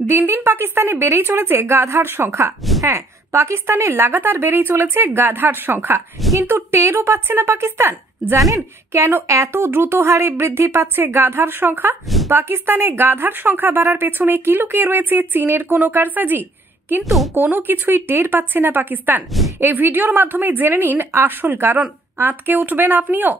দিন দিন পাকিস্তানে বেড়েই চলেছে গাধার সংখ্যা। হ্যাঁ, পাকিস্তানে লাগাতার বেড়েই চলেছে গাধার সংখ্যা, কিন্তু টেরও পাচ্ছে না পাকিস্তান। জানেন কেন এত দ্রুত হারে বৃদ্ধি পাচ্ছে গাধার সংখ্যা? পাকিস্তানে গাধার সংখ্যা বাড়ার পেছনে কি লুকিয়ে রয়েছে চীনের কোনো কারসাজি? কিন্তু কোনো কিছুই টের পাচ্ছে না পাকিস্তান। এই ভিডিওর মাধ্যমে জেনে নিন আসল কারণ। আঁতকে উঠবেন আপনিও।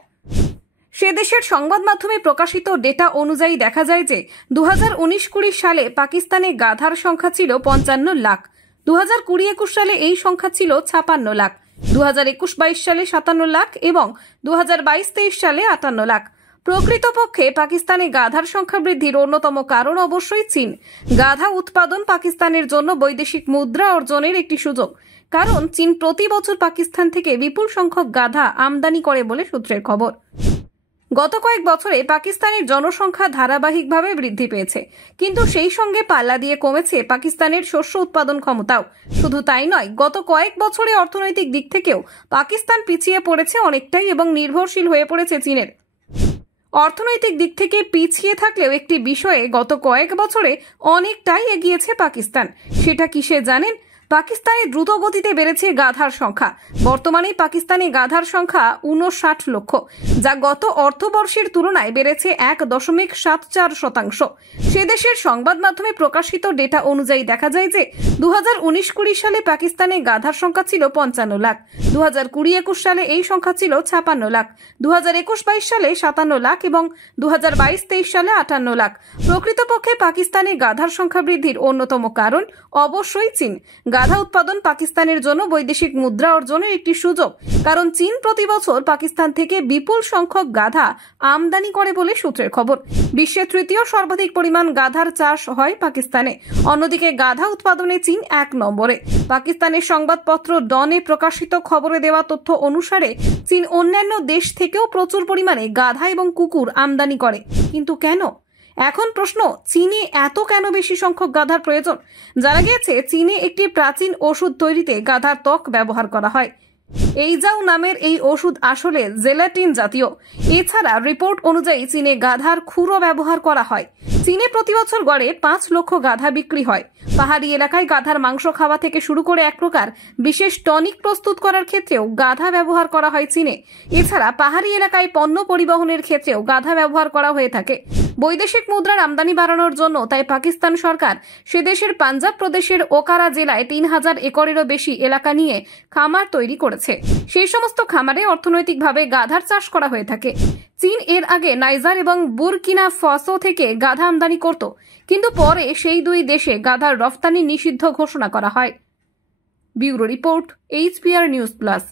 সে দেশের সংবাদ মাধ্যমে প্রকাশিত ডেটা অনুযায়ী দেখা যায় যে 2019-20 সালে পাকিস্তানে গাধার সংখ্যা ছিল 55 লাখ, 2020-21 সালে এই সংখ্যা ছিল 56 লাখ, 2021-22 সালে 57 লাখ এবং 2022-23 সালে 58 লাখ। প্রকৃতপক্ষে পাকিস্তানে গাধার সংখ্যা বৃদ্ধির অন্যতম কারণ অবশ্যই চীন। গাধা উৎপাদন পাকিস্তানের জন্য বৈদেশিক মুদ্রা অর্জনের একটি সুযোগ, কারণ চীন প্রতি বছর পাকিস্তান থেকে বিপুল সংখ্যক গাধা আমদানি করে বলে সূত্রের খবর। গত কয়েক বছরে পাকিস্তানের জনসংখ্যা ধারাবাহিকভাবে বৃদ্ধি পেয়েছে, কিন্তু সেই সঙ্গে পাল্লা দিয়ে কমেছে পাকিস্তানের শস্য উৎপাদন ক্ষমতাও। শুধু তাই নয়, গত কয়েক বছরে অর্থনৈতিক দিক থেকেও পাকিস্তান পিছিয়ে পড়েছে অনেকটাই এবং নির্ভরশীল হয়ে পড়েছে চীনের। অর্থনৈতিক দিক থেকে পিছিয়ে থাকলেও একটি বিষয়ে গত কয়েক বছরে অনেকটাই এগিয়েছে পাকিস্তান। সেটা কিসে জানেন? পাকিস্তানে দ্রুত গতিতে বেড়েছে গাধার সংখ্যা। বর্তমানে পাকিস্তানে গাধার সংখ্যা 59 লক্ষ, যা গত অর্থবর্ষের তুলনায় বেড়েছে 1.74%। সে দেশের সংবাদ মাধ্যমে প্রকাশিত ডেটা অনুযায়ী দেখা যায় যে 2019-20 সালে পাকিস্তানে গাধার সংখ্যা ছিল 55 লাখ, 2020-21 সালে এই সংখ্যা ছিল 56 লাখ, 2021-22 সালে 57 লাখ এবং 2022-23 সালে 58 লাখ। প্রকৃতপক্ষে পাকিস্তানে গাধার সংখ্যা বৃদ্ধির অন্যতম কারণ অবশ্যই চীন। গাধা উৎপাদন পাকিস্তানের জন্য বৈদেশিক মুদ্রা অর্জনের একটি সুযোগ, কারণ চীন প্রতি বছর পাকিস্তান থেকে বিপুল সংখ্যক গাধা আমদানি করে বলে সূত্রের খবর। বিশ্বের তৃতীয় সর্বাধিক পরিমাণ গাধার চাষ হয় পাকিস্তানে। অন্যদিকে গাধা উৎপাদনে চীন 1 নম্বরে। পাকিস্তানের সংবাদপত্র ডনে প্রকাশিত খবরে দেওয়া তথ্য অনুসারে চীন অন্যান্য দেশ থেকেও প্রচুর পরিমাণে গাধা এবং কুকুর আমদানি করে। কিন্তু কেন? এখন প্রশ্ন, চীনে এত কেন বেশি সংখ্যক গাধার প্রয়োজন? জানা গিয়েছে চীনে একটি প্রাচীন ওষুধ তৈরিতে গাধার ত্বক ব্যবহার করা হয়। এইজাও নামের এই ওষুধ আসলে জেলাটিন জাতীয়। এছাড়া রিপোর্ট অনুযায়ী চীনে গাধার খুরও ব্যবহার করা হয়। চীনে প্রতি বছর গড়ে 5 লক্ষ গাধা বিক্রি হয়। পাহাড়ি এলাকায় গাধার মাংস খাওয়া থেকে শুরু করে এক প্রকার বিশেষ টনিক প্রস্তুত করার ক্ষেত্রেও গাধা ব্যবহার করা হয় চীনে। এছাড়া পাহাড়ি এলাকায় পণ্য পরিবহনের ক্ষেত্রেও গাধা ব্যবহার করা হয়ে থাকে। বৈদেশিক মুদ্রার আমদানি বাড়ানোর জন্য তাই পাকিস্তান সরকার সে দেশের পাঞ্জাব প্রদেশের ওকারা জেলায় 3000 একরেরও বেশি এলাকা নিয়ে খামার তৈরি করেছে। সেই সমস্ত খামারে অর্থনৈতিকভাবে গাধার চাষ করা হয়ে থাকে। চীন এর আগে নাইজার এবং বুরকিনা ফাসো থেকে গাধা আমদানি করত, কিন্তু পরে সেই দুই দেশে গাধার রফতানি নিষিদ্ধ ঘোষণা করা হয়। Bureau report, HPR news plus.